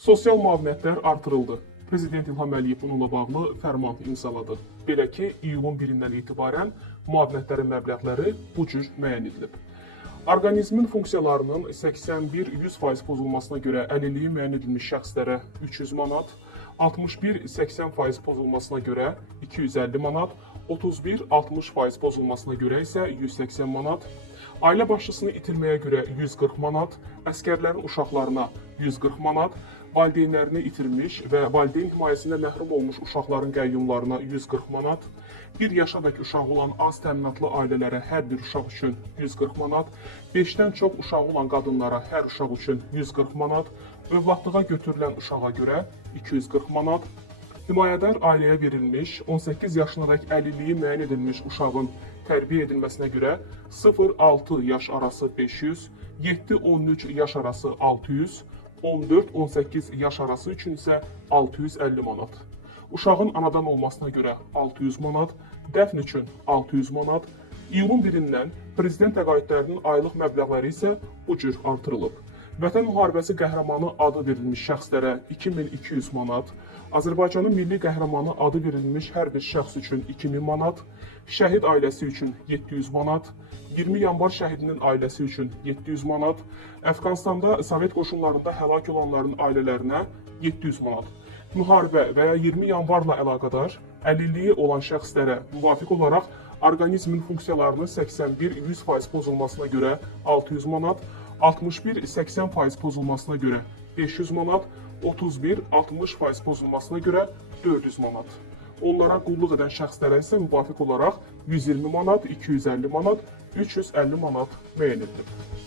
Sosial müavinətlər artırıldı. Prezident İlham Əliyev bununla bağlı fərman imzaladı. Belə ki, iyulun 1-dən etibarən müavinətlərin məbləğləri bu cür müəyyən edilib. Orqanizmin funksiyalarının 81-100% pozulmasına görə əlilliyi müəyyən edilmiş şəxslərə 300 manat, 61-80% pozulmasına görə 250 manat, 31-60% pozulmasına görə isə 180 manat, ailə başçısını itirməyə görə 140 manat, əskərlərin uşaqlarına 140 manat, valideynlərini itirmiş və valideyn himayəsində məhrum olmuş uşaqların qəyyumlarına 140 manat, 1 yaşadək uşağı olan az təminatlı ailələrə hər bir uşaq üçün 140 manat, 5-dən çox uşağı olan qadınlara hər uşaq üçün 140 manat, övladlığa götürülən uşağa görə 240 manat, himayədar ailəyə verilmiş 18 yaşınadək əlilliyi müəyyən edilmiş uşağın tərbiyə edilməsinə görə 0-6 yaş arası 500, 7-13 yaş arası 600, 14-18 yaş arası üçün isə 650 manat. Uşağın anadan olmasına görə 600 manat, dəfn üçün 600 manat, iyulun 1-dən prezident təqaüdlərinin aylıq məbləğləri isə bu cür artırılıb. Vətən müharibəsi qəhrəmanı adı verilmiş şəxslərə 2200 manat, Azərbaycanın milli qəhrəmanı adı verilmiş hər bir şəxs üçün 2000 manat, şəhid ailəsi üçün 700 manat, 20 yanvar şəhidinin ailəsi üçün 700 manat, Əfqanistanda Sovet qoşunlarında həlak olanların ailələrinə 700 manat. Müharibə və ya 20 yanvarla əlaqədar əlilliyi olan şəxslərə müvafiq olaraq orqanizmin funksiyalarının 81-100% pozulmasına görə 600 manat, 61-80% pozulmasına görə 500 manat, 31-60% pozulmasına görə 400 manat. Onlara qulluq edən şəxslərə isə müvafiq olaraq 120 manat, 250 manat, 350 manat müəyyən edilir.